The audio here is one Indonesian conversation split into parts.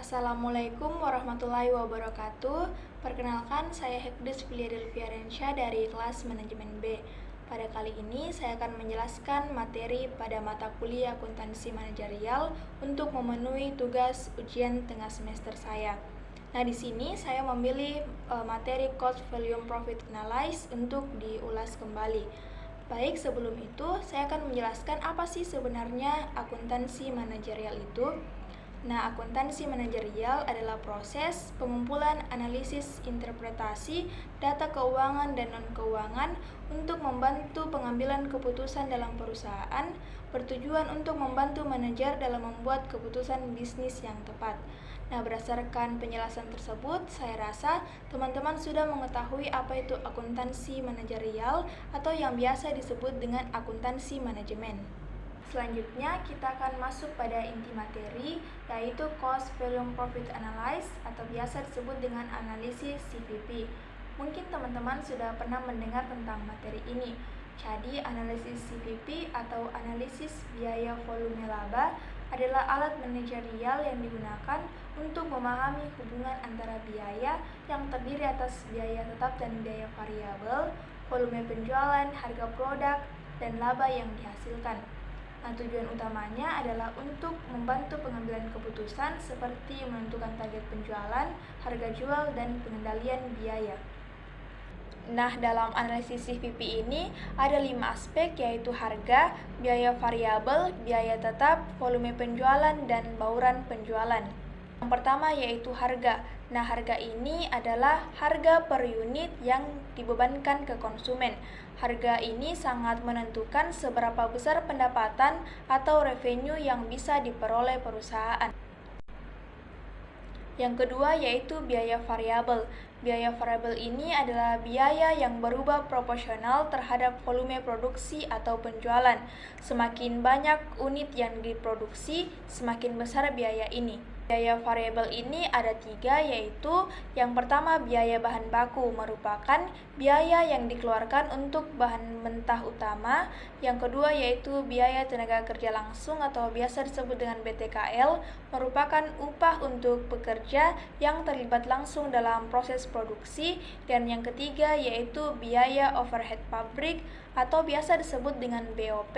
Assalamualaikum warahmatullahi wabarakatuh. Perkenalkan, saya Hekdes Delviarensya dari kelas Manajemen B. Pada kali ini saya akan menjelaskan materi pada mata kuliah akuntansi manajerial untuk memenuhi tugas ujian tengah semester saya. Nah, di sini saya memilih materi Cost Volume Profit Analysis untuk diulas kembali. Baik, sebelum itu saya akan menjelaskan apa sih sebenarnya akuntansi manajerial itu. Nah, akuntansi manajerial adalah proses pengumpulan, analisis, interpretasi, data keuangan dan non-keuangan untuk membantu pengambilan keputusan dalam perusahaan, bertujuan untuk membantu manajer dalam membuat keputusan bisnis yang tepat. Nah, berdasarkan penjelasan tersebut, saya rasa teman-teman sudah mengetahui apa itu akuntansi manajerial atau yang biasa disebut dengan akuntansi manajemen. Selanjutnya, kita akan masuk pada inti materi, yaitu Cost Volume Profit Analysis atau biasa disebut dengan analisis CVP. Mungkin teman-teman sudah pernah mendengar tentang materi ini. Jadi, analisis CVP atau analisis biaya volume laba adalah alat manajerial yang digunakan untuk memahami hubungan antara biaya yang terdiri atas biaya tetap dan biaya variabel, volume penjualan, harga produk, dan laba yang dihasilkan. Nah, tujuan utamanya adalah untuk membantu pengambilan keputusan seperti menentukan target penjualan, harga jual, dan pengendalian biaya. Nah, dalam analisis CVP ini ada 5 aspek, yaitu harga, biaya variabel, biaya tetap, volume penjualan, dan bauran penjualan. Yang pertama yaitu harga. Nah, harga ini adalah harga per unit yang dibebankan ke konsumen. Harga ini sangat menentukan seberapa besar pendapatan atau revenue yang bisa diperoleh perusahaan. Yang kedua yaitu biaya variabel. Biaya variabel ini adalah biaya yang berubah proporsional terhadap volume produksi atau penjualan. Semakin banyak unit yang diproduksi, semakin besar biaya ini. Biaya variabel ini ada 3, yaitu yang pertama biaya bahan baku, merupakan biaya yang dikeluarkan untuk bahan mentah utama. Yang kedua yaitu biaya tenaga kerja langsung atau biasa disebut dengan BTKL, merupakan upah untuk pekerja yang terlibat langsung dalam proses produksi. Dan yang ketiga yaitu biaya overhead pabrik atau biasa disebut dengan BOP,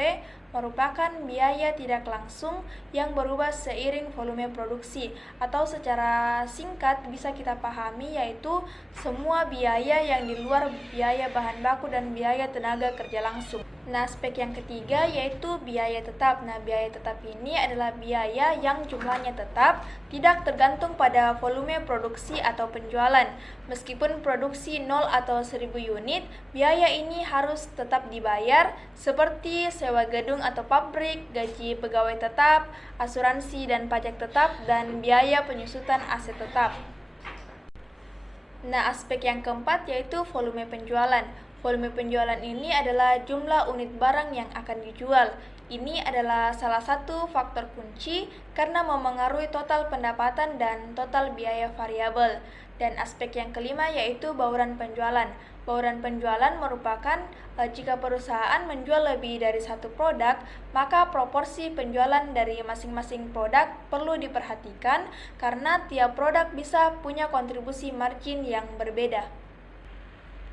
merupakan biaya tidak langsung yang berubah seiring volume produksi, atau secara singkat bisa kita pahami yaitu semua biaya yang di luar biaya bahan baku dan biaya tenaga kerja langsung. Nah, aspek yang ketiga yaitu biaya tetap. Nah, biaya tetap ini adalah biaya yang jumlahnya tetap, tidak tergantung pada volume produksi atau penjualan. Meskipun produksi 0 atau 1000 unit, biaya ini harus tetap dibayar, seperti sewa gedung atau pabrik, gaji pegawai tetap, asuransi dan pajak tetap, dan biaya penyusutan aset tetap. Nah, aspek yang keempat yaitu volume penjualan. Volume penjualan ini adalah jumlah unit barang yang akan dijual. Ini adalah salah satu faktor kunci karena memengaruhi total pendapatan dan total biaya variabel. Dan aspek yang kelima yaitu bauran penjualan. Bauran penjualan merupakan jika perusahaan menjual lebih dari satu produk, maka proporsi penjualan dari masing-masing produk perlu diperhatikan karena tiap produk bisa punya kontribusi margin yang berbeda.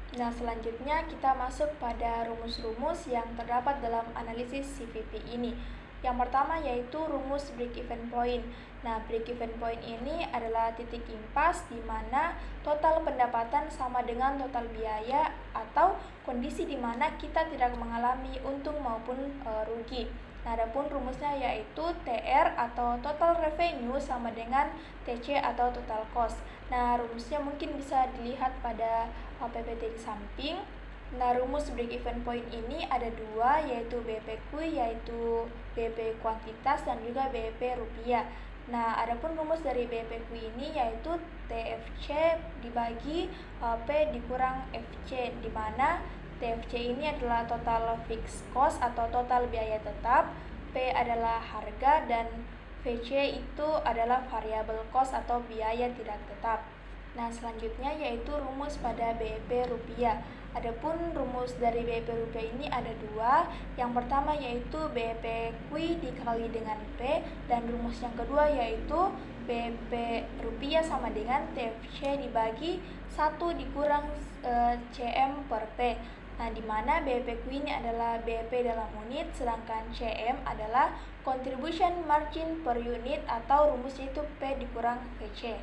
Nah, selanjutnya kita masuk pada rumus-rumus yang terdapat dalam analisis CVP ini. Yang pertama yaitu rumus break-even point. Nah, break-even point ini adalah titik impas di mana total pendapatan sama dengan total biaya atau kondisi di mana kita tidak mengalami untung maupun rugi. Nah, adapun rumusnya yaitu TR atau total revenue sama dengan TC atau total cost. Nah, rumusnya mungkin bisa dilihat pada PPT di samping. Nah, rumus break-even point ini ada 2, yaitu BEP-Q, yaitu BEP kuantitas dan juga BEP rupiah. Nah, adapun rumus dari BEP-Q ini yaitu TFC dibagi P dikurang FC, di mana TFC ini adalah total fixed cost atau total biaya tetap, P adalah harga, dan VC itu adalah variable cost atau biaya tidak tetap. Nah, selanjutnya yaitu rumus pada BEP rupiah. Adapun rumus dari BEP rupiah ini ada 2. Yang pertama yaitu BEP Q dikali dengan P, dan rumus yang kedua yaitu BP rupiah sama dengan TFC dibagi 1 dikurang CM per P. Nah, di mana BPQ ini adalah BP dalam unit, sedangkan CM adalah contribution margin per unit atau rumusnya itu P dikurang VC.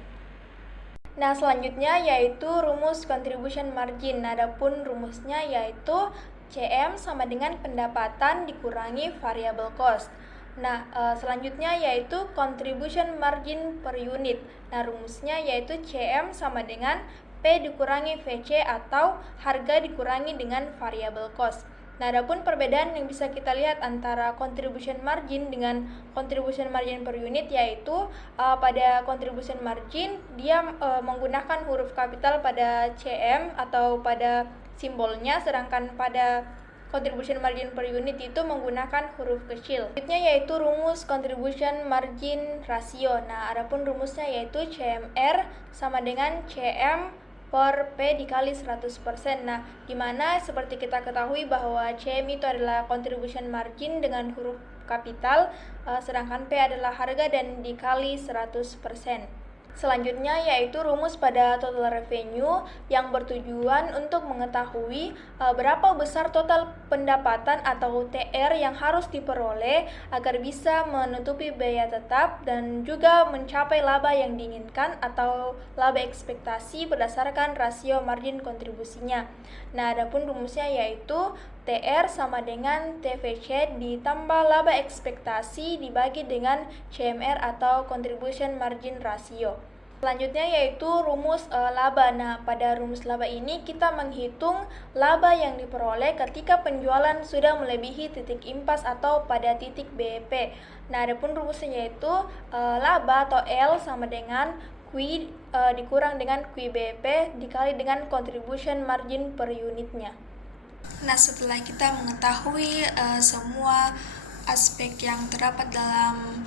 Nah, selanjutnya yaitu rumus contribution margin. Nah, adapun rumusnya yaitu CM sama dengan pendapatan dikurangi variable cost. Nah, selanjutnya yaitu contribution margin per unit. Nah, rumusnya yaitu CM sama dengan P dikurangi VC atau harga dikurangi dengan variable cost. Nah, adapun perbedaan yang bisa kita lihat antara contribution margin dengan contribution margin per unit yaitu pada contribution margin dia menggunakan huruf kapital pada CM atau pada simbolnya, sedangkan pada contribution margin per unit itu menggunakan huruf kecil. Selanjutnya yaitu rumus contribution margin ratio. Nah, adapun rumusnya yaitu CMR sama dengan CM per P dikali 100%. Nah, dimana seperti kita ketahui bahwa CM itu adalah contribution margin dengan huruf kapital, sedangkan P adalah harga dan dikali 100%. Selanjutnya yaitu rumus pada total revenue yang bertujuan untuk mengetahui berapa besar total pendapatan atau TR yang harus diperoleh agar bisa menutupi biaya tetap dan juga mencapai laba yang diinginkan atau laba ekspektasi berdasarkan rasio margin kontribusinya. Nah, adapun rumusnya yaitu TR sama dengan TVC ditambah laba ekspektasi dibagi dengan CMR atau contribution margin ratio. Selanjutnya yaitu rumus laba. Nah, pada rumus laba ini kita menghitung laba yang diperoleh ketika penjualan sudah melebihi titik impas atau pada titik BEP. Nah, adapun rumusnya yaitu laba atau L sama dengan Q dikurang dengan Q BEP dikali dengan contribution margin per unitnya. Nah, setelah kita mengetahui semua aspek yang terdapat dalam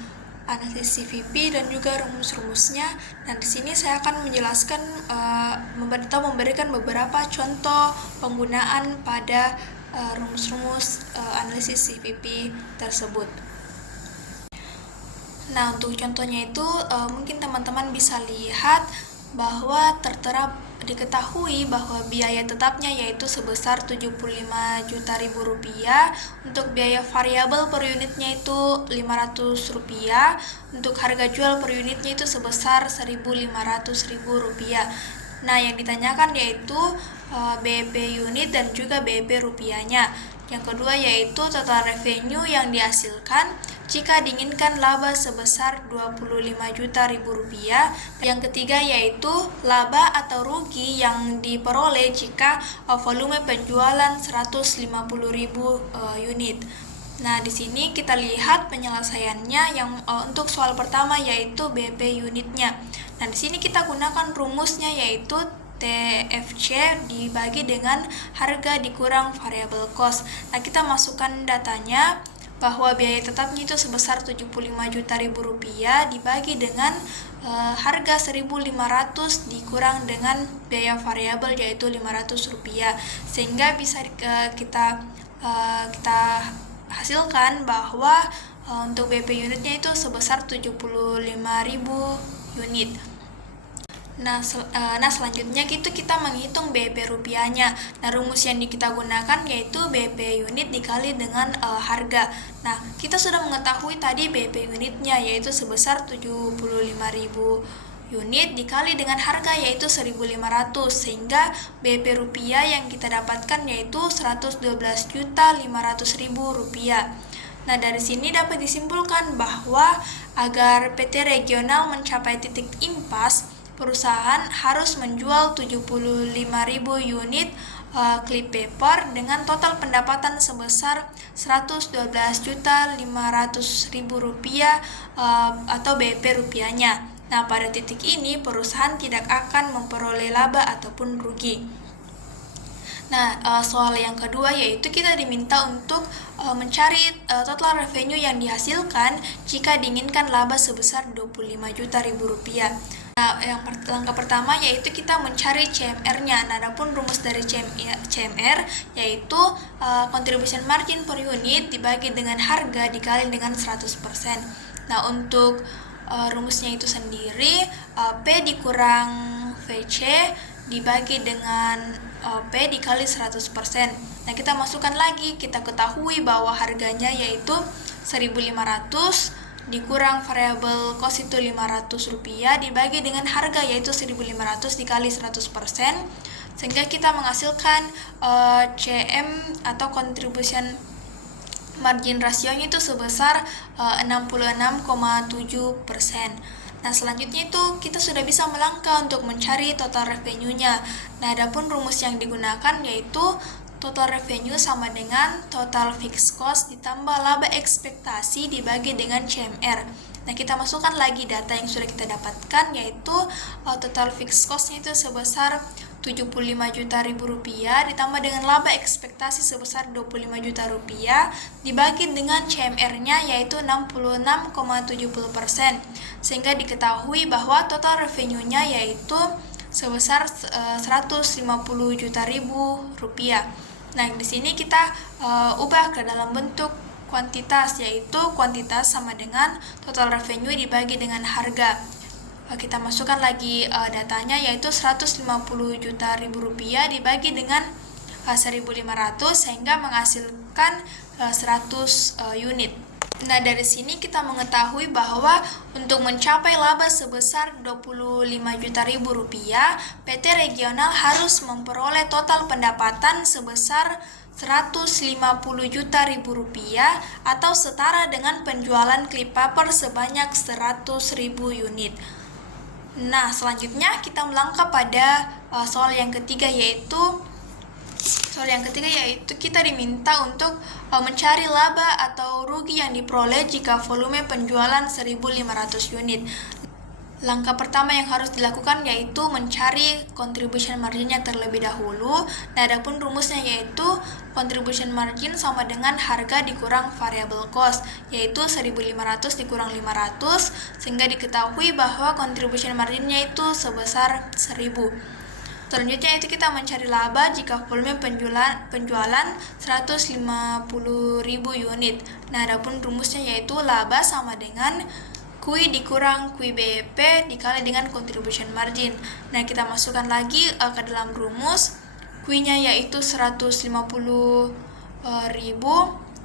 analisis CVP dan juga rumus-rumusnya, dan di sini saya akan menjelaskan memberikan beberapa contoh penggunaan pada rumus-rumus analisis CVP tersebut. Nah, untuk contohnya itu mungkin teman-teman bisa lihat bahwa diketahui bahwa biaya tetapnya yaitu sebesar 75 juta rupiah, untuk biaya variabel per unitnya itu 500 rupiah, untuk harga jual per unitnya itu sebesar 1.500 rupiah. Nah, yang ditanyakan yaitu BEP unit dan juga BEP rupiahnya. Yang kedua yaitu total revenue yang dihasilkan jika diinginkan laba sebesar 25 juta rupiah. Yang ketiga yaitu laba atau rugi yang diperoleh jika volume penjualan 150.000 unit. Nah, di sini kita lihat penyelesaiannya yang untuk soal pertama yaitu BP unitnya. Nah, di sini kita gunakan rumusnya yaitu TFC dibagi dengan harga dikurang variable cost. Nah, kita masukkan datanya bahwa biaya tetapnya itu sebesar 75 juta rupiah dibagi dengan harga 1.500 dikurang dengan biaya variabel yaitu 500 rupiah, sehingga bisa kita hasilkan bahwa untuk BP unitnya itu sebesar 75.000 unit. Nah, selanjutnya kita menghitung BEP rupiahnya. Nah, rumus yang kita gunakan yaitu BEP unit dikali dengan harga. Nah, kita sudah mengetahui tadi BEP unitnya yaitu sebesar 75.000 unit dikali dengan harga yaitu 1.500, sehingga BEP rupiah yang kita dapatkan yaitu 112.500.000 rupiah. Nah, dari sini dapat disimpulkan bahwa agar PT regional mencapai titik impas, perusahaan harus menjual 75.000 unit clip paper dengan total pendapatan sebesar 112.500.000 rupiah atau BEP rupiahnya. Nah, pada titik ini perusahaan tidak akan memperoleh laba ataupun rugi. Nah, soal yang kedua yaitu kita diminta untuk mencari total revenue yang dihasilkan jika diinginkan laba sebesar 25 juta rupiah. Nah, langkah pertama yaitu kita mencari CMR-nya. Nah, adapun rumus dari CMR yaitu contribution margin per unit dibagi dengan harga dikali dengan 100%. Nah, untuk rumusnya itu sendiri P dikurang VC dibagi dengan P dikali 100%. Nah, kita masukkan lagi, kita ketahui bahwa harganya yaitu 1.500 dikurang variabel cost itu Rp500 dibagi dengan harga yaitu 1.500 dikali 100%, sehingga kita menghasilkan CM atau contribution margin rasionya itu sebesar 66,7%. Nah, selanjutnya itu kita sudah bisa melangkah untuk mencari total revenue-nya. Nah, adapun rumus yang digunakan yaitu total revenue sama dengan total fixed cost ditambah laba ekspektasi dibagi dengan CMR. Nah, kita masukkan lagi data yang sudah kita dapatkan, yaitu total fixed cost-nya itu sebesar Rp75 juta ditambah dengan laba ekspektasi sebesar Rp25 juta dibagi dengan CMR-nya yaitu 66,70%, sehingga diketahui bahwa total revenue-nya yaitu sebesar Rp150 juta. Nah, di sini kita ubah ke dalam bentuk kuantitas, yaitu kuantitas sama dengan total revenue dibagi dengan harga. Kita masukkan lagi datanya yaitu Rp150 juta dibagi dengan 1.500 sehingga menghasilkan 100 unit. Nah, dari sini kita mengetahui bahwa untuk mencapai laba sebesar Rp25 juta, PT Regional harus memperoleh total pendapatan sebesar Rp150 juta atau setara dengan penjualan clip paper sebanyak 100.000 unit. Nah, selanjutnya kita melangkah pada soal yang ketiga yaitu kita diminta untuk mencari laba atau rugi yang diperoleh jika volume penjualan 1.500 unit. Langkah pertama yang harus dilakukan yaitu mencari contribution margin-nya terlebih dahulu. Nah, adapun rumusnya yaitu contribution margin sama dengan harga dikurang variable cost, yaitu 1.500 dikurang 500, sehingga diketahui bahwa contribution margin-nya itu sebesar 1.000. Selanjutnya itu kita mencari laba jika volume penjualan 150.000 unit. Nah, adapun rumusnya yaitu laba sama dengan QI dikurang QI BEP dikali dengan contribution margin. Nah, kita masukkan lagi ke dalam rumus. QI-nya yaitu 150.000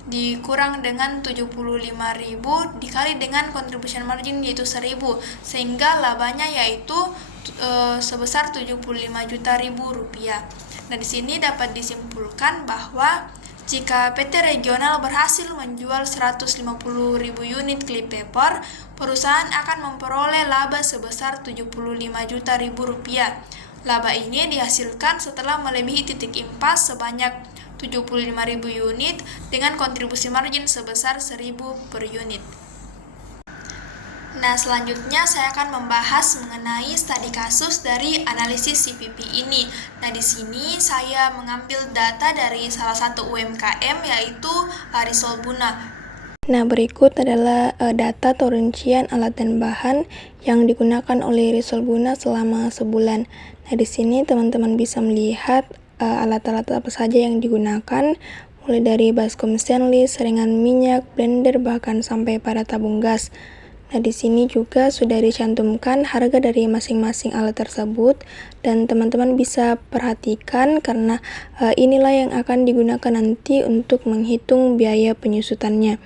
dikurang dengan 75.000 dikali dengan contribution margin yaitu 1.000, sehingga labanya yaitu sebesar Rp75 juta. Nah, di sini dapat disimpulkan bahwa jika PT Regional berhasil menjual 150.000 unit clip paper, perusahaan akan memperoleh laba sebesar Rp75 juta. Laba ini dihasilkan setelah melebihi titik impas sebanyak 75.000 unit dengan kontribusi margin sebesar 1.000 per unit. Nah, selanjutnya saya akan membahas mengenai studi kasus dari analisis CPP ini. Nah, di sini saya mengambil data dari salah satu UMKM yaitu Risolbuna. Nah, berikut adalah data atau rincian alat dan bahan yang digunakan oleh Risolbuna selama sebulan. Nah, di sini teman-teman bisa melihat alat-alat apa saja yang digunakan, mulai dari baskom stainless, saringan minyak, blender, bahkan sampai pada tabung gas. Nah, di sini juga sudah dicantumkan harga dari masing-masing alat tersebut, dan teman-teman bisa perhatikan karena inilah yang akan digunakan nanti untuk menghitung biaya penyusutannya.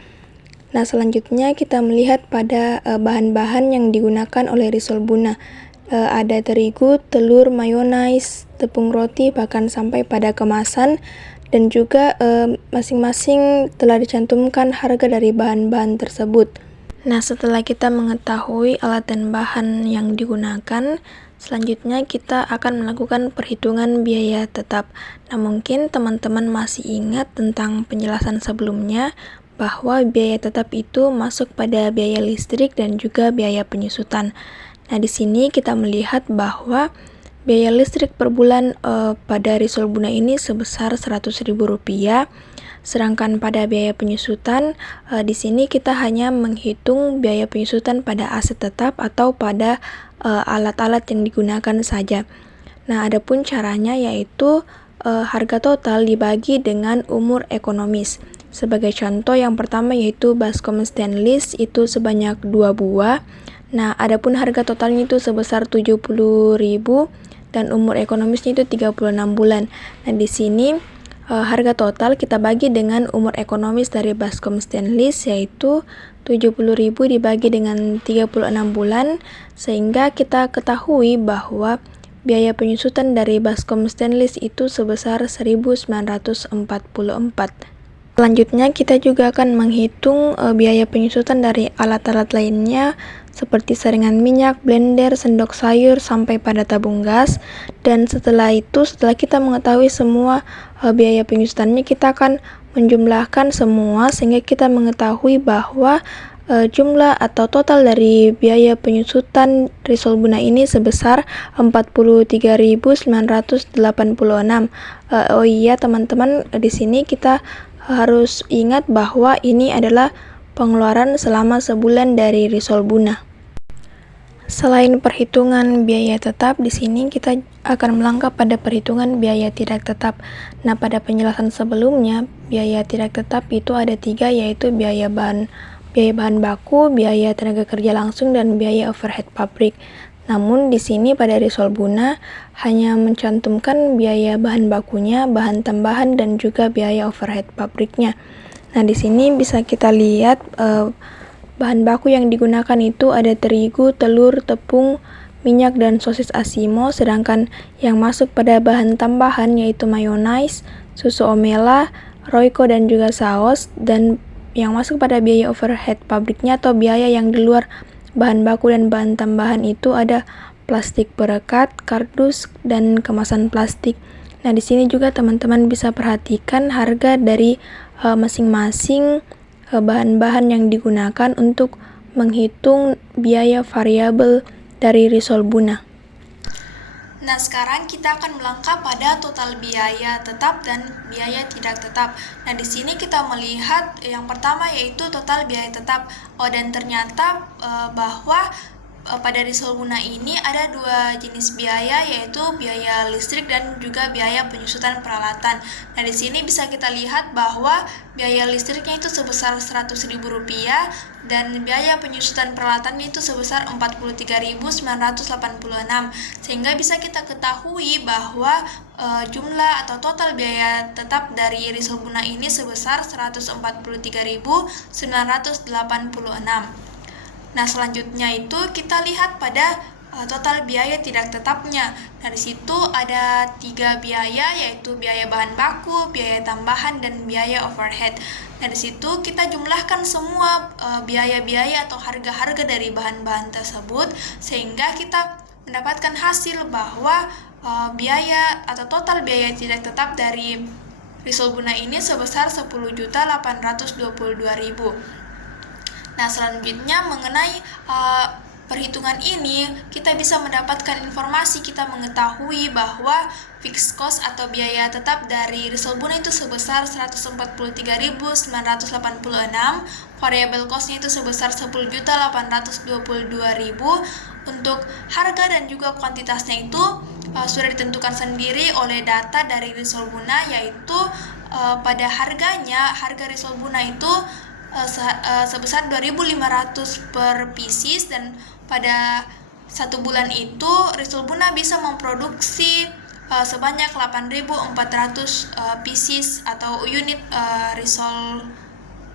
Nah, selanjutnya kita melihat pada bahan-bahan yang digunakan oleh Risolbuna. Ada terigu, telur, mayonaise, tepung roti, bahkan sampai pada kemasan, dan juga masing-masing telah dicantumkan harga dari bahan-bahan tersebut. Nah, setelah kita mengetahui alat dan bahan yang digunakan, selanjutnya kita akan melakukan perhitungan biaya tetap. Nah, mungkin teman-teman masih ingat tentang penjelasan sebelumnya bahwa biaya tetap itu masuk pada biaya listrik dan juga biaya penyusutan. Nah, di sini kita melihat bahwa biaya listrik per bulan pada Risolbuna ini sebesar Rp100.000. Sedangkan pada biaya penyusutan, di sini kita hanya menghitung biaya penyusutan pada aset tetap atau pada alat-alat yang digunakan saja. Nah, adapun caranya yaitu harga total dibagi dengan umur ekonomis. Sebagai contoh yang pertama yaitu baskom stainless itu sebanyak 2 buah. Nah, adapun harga totalnya itu sebesar 70.000 dan umur ekonomisnya itu 36 bulan. Nah, di sini harga total kita bagi dengan umur ekonomis dari Bascom Stainless, yaitu 70.000 dibagi dengan 36 bulan, sehingga kita ketahui bahwa biaya penyusutan dari Bascom Stainless itu sebesar 1.944. Selanjutnya kita juga akan menghitung biaya penyusutan dari alat-alat lainnya seperti saringan minyak, blender, sendok sayur, sampai pada tabung gas. Dan setelah kita mengetahui semua biaya penyusutannya, kita akan menjumlahkan semua sehingga kita mengetahui bahwa jumlah atau total dari biaya penyusutan risol Buna ini sebesar 43.986. Oh iya teman-teman, di sini kita harus ingat bahwa ini adalah pengeluaran selama sebulan dari risol Buna. Selain perhitungan biaya tetap, di sini kita akan melangkah pada perhitungan biaya tidak tetap. Nah, pada penjelasan sebelumnya, biaya tidak tetap itu ada 3, yaitu biaya bahan baku, biaya tenaga kerja langsung, dan biaya overhead pabrik. Namun di sini pada risol Buna hanya mencantumkan biaya bahan bakunya, bahan tambahan, dan juga biaya overhead pabriknya. Nah, di sini bisa kita lihat bahan baku yang digunakan itu ada terigu, telur, tepung, minyak, dan sosis Asimo, sedangkan yang masuk pada bahan tambahan yaitu mayonnaise, susu omela, royco, dan juga saus. Dan yang masuk pada biaya overhead pabriknya atau biaya yang di luar bahan baku dan bahan tambahan itu ada plastik perekat, kardus, dan kemasan plastik. Nah, di sini juga teman-teman bisa perhatikan harga dari masing-masing bahan-bahan yang digunakan untuk menghitung biaya variabel dari risol Buna. Nah, sekarang kita akan melangkah pada total biaya tetap dan biaya tidak tetap. Nah, di sini kita melihat yang pertama yaitu total biaya tetap. Dan ternyata bahwa pada risol Buna ini ada 2 jenis biaya, yaitu biaya listrik dan juga biaya penyusutan peralatan. Nah, di sini bisa kita lihat bahwa biaya listriknya itu sebesar Rp100.000 dan biaya penyusutan peralatannya itu sebesar Rp43.986. Sehingga bisa kita ketahui bahwa jumlah atau total biaya tetap dari risol Buna ini sebesar Rp143.986. Nah, selanjutnya itu kita lihat pada total biaya tidak tetapnya. Nah, di situ ada 3 biaya, yaitu biaya bahan baku, biaya tambahan, dan biaya overhead. Nah, di situ kita jumlahkan semua biaya-biaya atau harga-harga dari bahan-bahan tersebut, sehingga kita mendapatkan hasil bahwa biaya atau total biaya tidak tetap dari risol Buna ini sebesar Rp10.822.000. Nah, selanjutnya mengenai perhitungan ini, kita bisa mendapatkan informasi, kita mengetahui bahwa fixed cost atau biaya tetap dari risol Buna itu sebesar Rp143.986, variable cost-nya itu sebesar Rp10.822.000. Untuk harga dan juga kuantitasnya itu sudah ditentukan sendiri oleh data dari risol Buna, yaitu pada harga risol Buna itu sebesar 2.500 per pieces, dan pada 1 bulan itu risol Buna bisa memproduksi sebanyak 8.400 pieces atau unit risol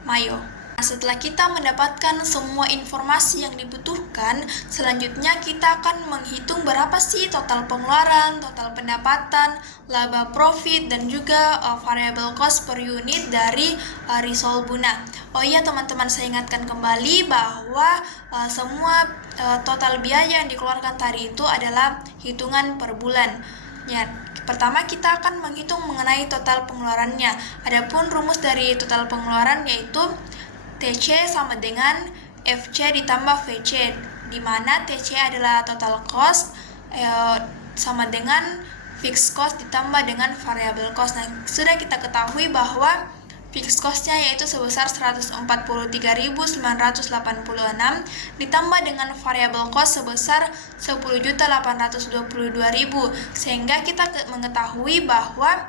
mayo. Setelah kita mendapatkan semua informasi yang dibutuhkan, selanjutnya kita akan menghitung berapa sih total pengeluaran, total pendapatan, laba profit, dan juga variable cost per unit dari risol Buna. Oh iya teman-teman, saya ingatkan kembali bahwa semua total biaya yang dikeluarkan tadi itu adalah hitungan per bulan. Ya, pertama kita akan menghitung mengenai total pengeluarannya. Adapun rumus dari total pengeluaran yaitu TC sama dengan FC ditambah VC, di mana TC adalah total cost sama dengan fixed cost ditambah dengan variable cost. Nah, sudah kita ketahui bahwa fixed cost-nya yaitu sebesar Rp143.986 ditambah dengan variable cost sebesar Rp10.822.000, sehingga kita mengetahui bahwa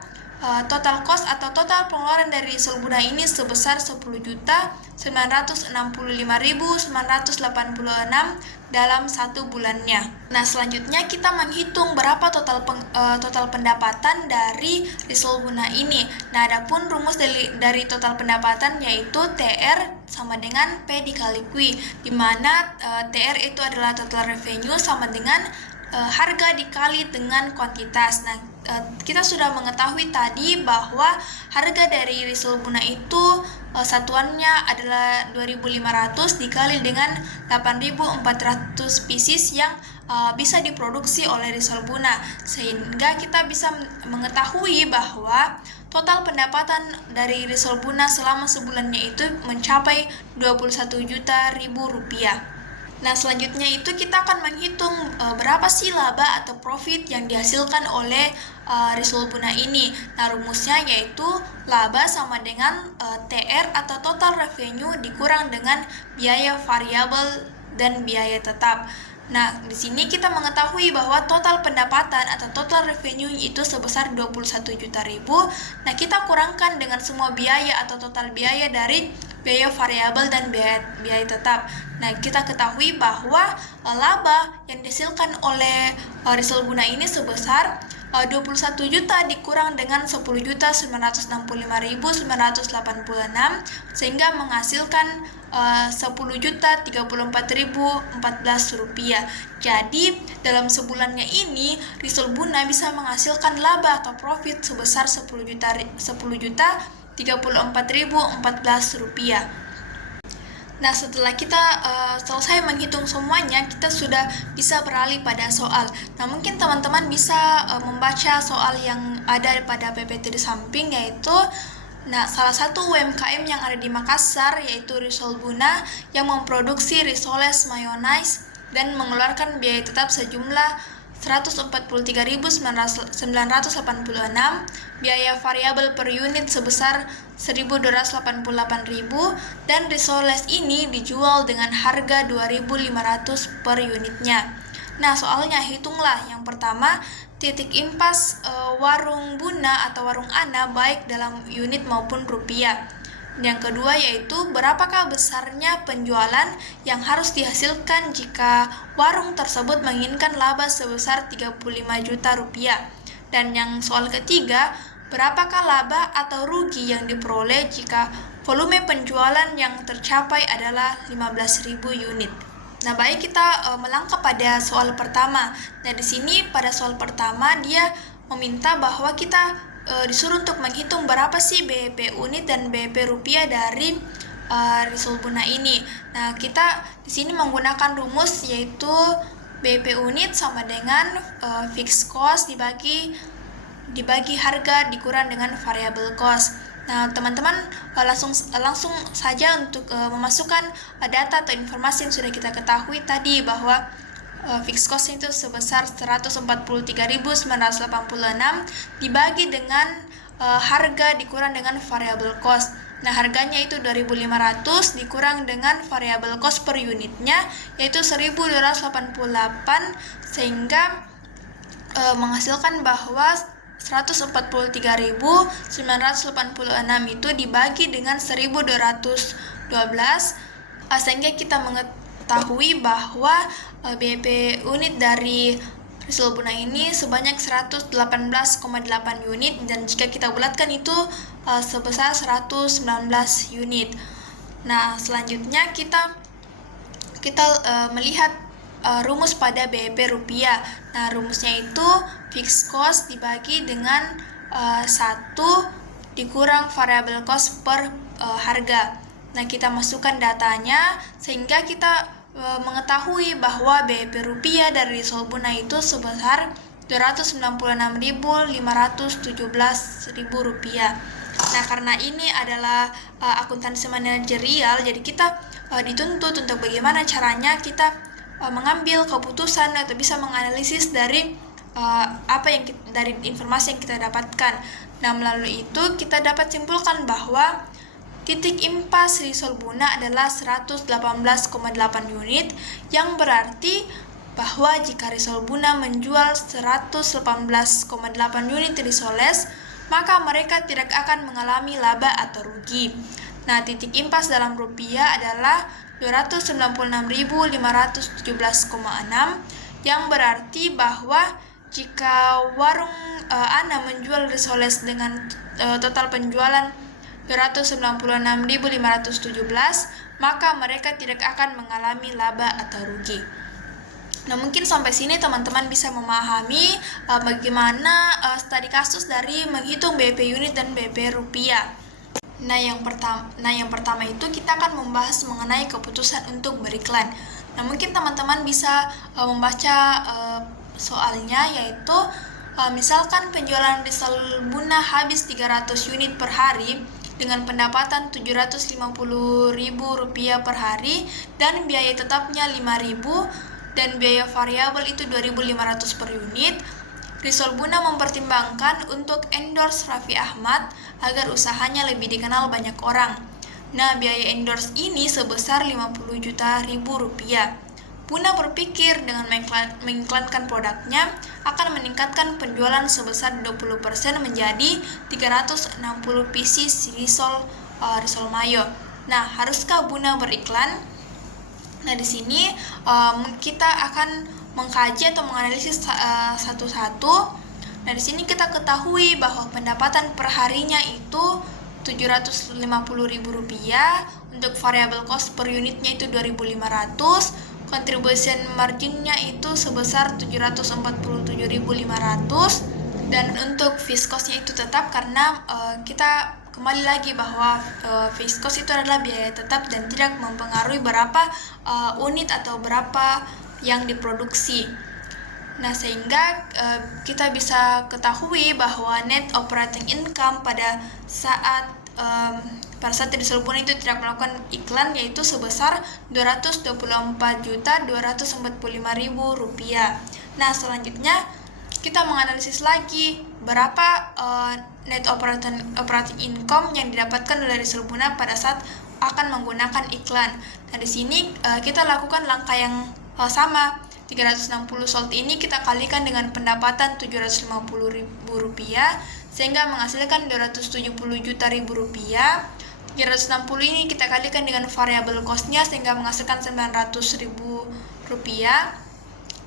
total cost atau total pengeluaran dari risol Buna ini sebesar 10.965.986 dalam 1 bulannya. Nah, selanjutnya kita menghitung berapa total pendapatan dari risol Buna ini. Nah, adapun rumus dari total pendapatan yaitu TR sama dengan P dikali Q, di mana TR itu adalah total revenue sama dengan harga dikali dengan kuantitas. Nah, kita sudah mengetahui tadi bahwa harga dari risol Buna itu satuannya adalah 2.500 dikali dengan 8.400 pieces yang bisa diproduksi oleh risol Buna, sehingga kita bisa mengetahui bahwa total pendapatan dari risol Buna selama sebulannya itu mencapai 21 juta rupiah. Nah, selanjutnya itu kita akan menghitung berapa sih laba atau profit yang dihasilkan oleh risol Buna ini. Nah, rumusnya yaitu laba sama dengan TR atau total revenue dikurang dengan biaya variabel dan biaya tetap. Nah, di sini kita mengetahui bahwa total pendapatan atau total revenue itu sebesar 21 juta ribu. Nah, kita kurangkan dengan semua biaya atau total biaya dari biaya variabel dan biaya tetap. Nah, kita ketahui bahwa laba yang dihasilkan oleh risol Buna ini sebesar 21 juta dikurang dengan 10.965.986 sehingga menghasilkan 10.034.014 rupiah. Jadi dalam sebulannya ini risol Buna bisa menghasilkan laba atau profit sebesar 10.034.014 rupiah. Nah, setelah kita selesai menghitung semuanya, kita sudah bisa beralih pada soal. Nah, mungkin teman-teman bisa membaca soal yang ada pada PPT di samping, yaitu salah satu UMKM yang ada di Makassar yaitu risol Buna yang memproduksi risoles mayonnaise dan mengeluarkan biaya tetap sejumlah 143.986, biaya variabel per unit sebesar 1.288.000, dan risoles ini dijual dengan harga 2.500 per unitnya. Nah, soalnya hitunglah. Yang pertama, titik impas warung Buna atau warung Ana baik dalam unit maupun rupiah. Yang kedua yaitu berapakah besarnya penjualan yang harus dihasilkan jika warung tersebut menginginkan laba sebesar 35 juta rupiah. Dan yang soal ketiga, berapakah laba atau rugi yang diperoleh jika volume penjualan yang tercapai adalah 15.000 unit. Nah, baik, kita melangkah pada soal pertama. Nah, di sini pada soal pertama dia meminta bahwa kita disuruh untuk menghitung berapa sih BEP unit dan BEP rupiah dari risol Buna ini. Nah, kita di sini menggunakan rumus yaitu BEP unit sama dengan fixed cost dibagi harga dikurang dengan variable cost. Nah, teman-teman langsung saja untuk memasukkan data atau informasi yang sudah kita ketahui tadi bahwa fixed cost itu sebesar 143.986 dibagi dengan harga dikurang dengan variable cost. Nah, harganya itu 2.500 dikurang dengan variable cost per unitnya yaitu 1.288 sehingga menghasilkan bahwa 143.986 itu dibagi dengan 1.212 sehingga kita mengetahui bahwa BEP unit dari risol Buna ini sebanyak 118,8 unit, dan jika kita bulatkan itu sebesar 119 unit. Nah, selanjutnya kita melihat rumus pada BEP rupiah. Nah, rumusnya itu fixed cost dibagi dengan 1 dikurang variable cost per harga. Nah, kita masukkan datanya sehingga kita mengetahui bahwa BEP rupiah dari risol Buna itu sebesar 296.517.000 rupiah. Nah, karena ini adalah akuntansi manajerial, jadi kita dituntut untuk bagaimana caranya kita mengambil keputusan atau bisa menganalisis dari dari informasi yang kita dapatkan. Nah, melalui itu kita dapat simpulkan bahwa titik impas risol Buna adalah 118,8 unit, yang berarti bahwa jika risol Buna menjual 118,8 unit risoles, maka mereka tidak akan mengalami laba atau rugi. Nah, titik impas dalam rupiah adalah 296.517,6, yang berarti bahwa jika warung Ana menjual risoles dengan total penjualan 296.517, maka mereka tidak akan mengalami laba atau rugi. Nah, mungkin sampai sini teman-teman bisa memahami bagaimana studi kasus dari menghitung BP unit dan BP rupiah. Nah, yang pertama itu kita akan membahas mengenai keputusan untuk beriklan. Nah, mungkin teman-teman bisa membaca soalnya, yaitu misalkan penjualan risol Buna habis 300 unit per hari dengan pendapatan Rp750.000 per hari dan biaya tetapnya Rp5.000 dan biaya variabel itu Rp2.500 per unit. Risol Buna mempertimbangkan untuk endorse Raffi Ahmad agar usahanya lebih dikenal banyak orang. Nah, biaya endorse ini sebesar Rp50 juta. Buna berpikir dengan mengiklankan produknya akan meningkatkan penjualan sebesar 20% menjadi 360 pieces risol mayo. Nah, haruskah Buna beriklan? Nah, di sini kita akan mengkaji atau menganalisis satu-satu. Nah, di sini kita ketahui bahwa pendapatan per harinya itu Rp750.000, untuk variable cost per unitnya itu 2.500, contribution marginnya itu sebesar 747.500, dan untuk fixed cost-nya itu tetap karena kita kembali lagi bahwa fixed cost itu adalah biaya tetap dan tidak mempengaruhi berapa unit atau berapa yang diproduksi. Nah, sehingga kita bisa ketahui bahwa net operating income pada saat Risol Buna itu tidak melakukan iklan, yaitu sebesar Rp224.245.000. Nah, selanjutnya kita menganalisis lagi berapa net operating income yang didapatkan oleh Risol Buna pada saat akan menggunakan iklan. Nah, di sini kita lakukan langkah yang sama. 360 sold ini kita kalikan dengan pendapatan Rp750.000 sehingga menghasilkan Rp270 juta. 360 ini kita kalikan dengan variable cost-nya sehingga menghasilkan Rp900.000.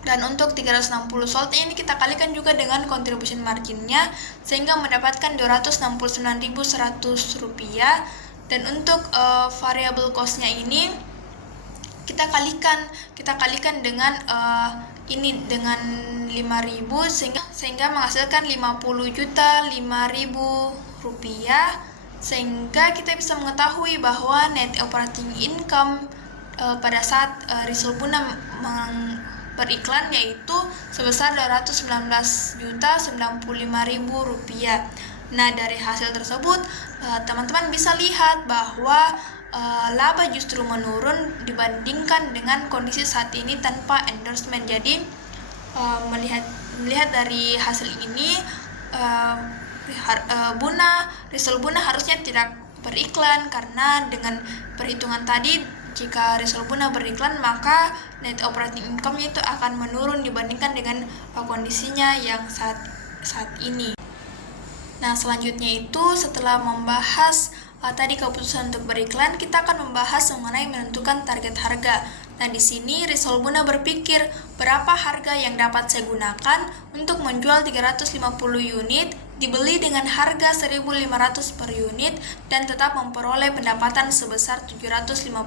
Dan untuk 360 sold ini kita kalikan juga dengan contribution margin-nya sehingga mendapatkan Rp269.100. Dan untuk variable cost-nya ini kita kalikan dengan dengan 5.000 sehingga menghasilkan Rp50.005.000, sehingga kita bisa mengetahui bahwa net operating income pada saat Risol Buna beriklan yaitu sebesar Rp219.095.000. Nah, dari hasil tersebut teman-teman bisa lihat bahwa laba justru menurun dibandingkan dengan kondisi saat ini tanpa endorsement. Jadi melihat dari hasil ini Risol Buna harusnya tidak beriklan, karena dengan perhitungan tadi jika Risol Buna beriklan maka net operating income-nya itu akan menurun dibandingkan dengan kondisinya yang saat ini. Nah, selanjutnya itu setelah membahas tadi keputusan untuk beriklan, kita akan membahas mengenai menentukan target harga. Nah, di sini Risol Buna berpikir berapa harga yang dapat saya gunakan untuk menjual 350 unit, dibeli dengan harga Rp1.500 per unit, dan tetap memperoleh pendapatan sebesar Rp750.000.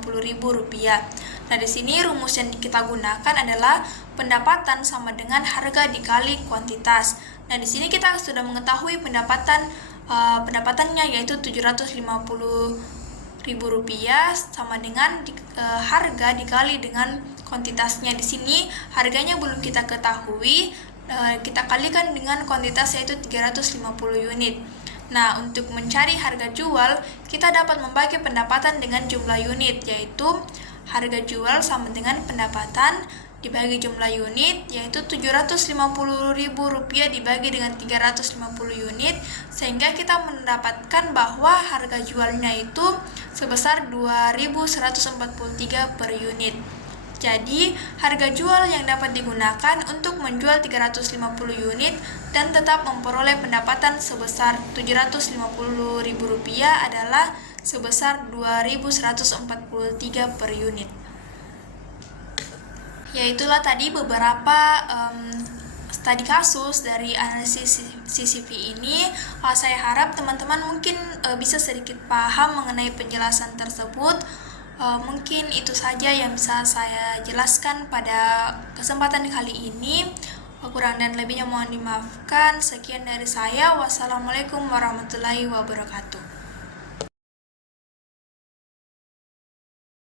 Nah, di sini rumus yang kita gunakan adalah pendapatan sama dengan harga dikali kuantitas. Nah, di sini kita sudah mengetahui pendapatannya yaitu Rp750.000 sama dengan harga dikali dengan kuantitasnya. Di sini harganya belum kita ketahui, kita kalikan dengan kuantitas yaitu 350 unit. Nah, untuk mencari harga jual, kita dapat membagi pendapatan dengan jumlah unit, yaitu harga jual sama dengan pendapatan dibagi jumlah unit, yaitu Rp750.000 dibagi dengan 350 unit, sehingga kita mendapatkan bahwa harga jualnya itu sebesar Rp2.143 per unit. Jadi, harga jual yang dapat digunakan untuk menjual 350 unit dan tetap memperoleh pendapatan sebesar Rp750.000 adalah sebesar Rp2.143 per unit. Yaitulah tadi beberapa studi kasus dari analisis CCP ini. Saya harap teman-teman mungkin bisa sedikit paham mengenai penjelasan tersebut. Mungkin itu saja yang bisa saya jelaskan pada kesempatan kali ini. Kurang dan lebihnya mohon dimaafkan. Sekian dari saya. Wassalamualaikum warahmatullahi wabarakatuh.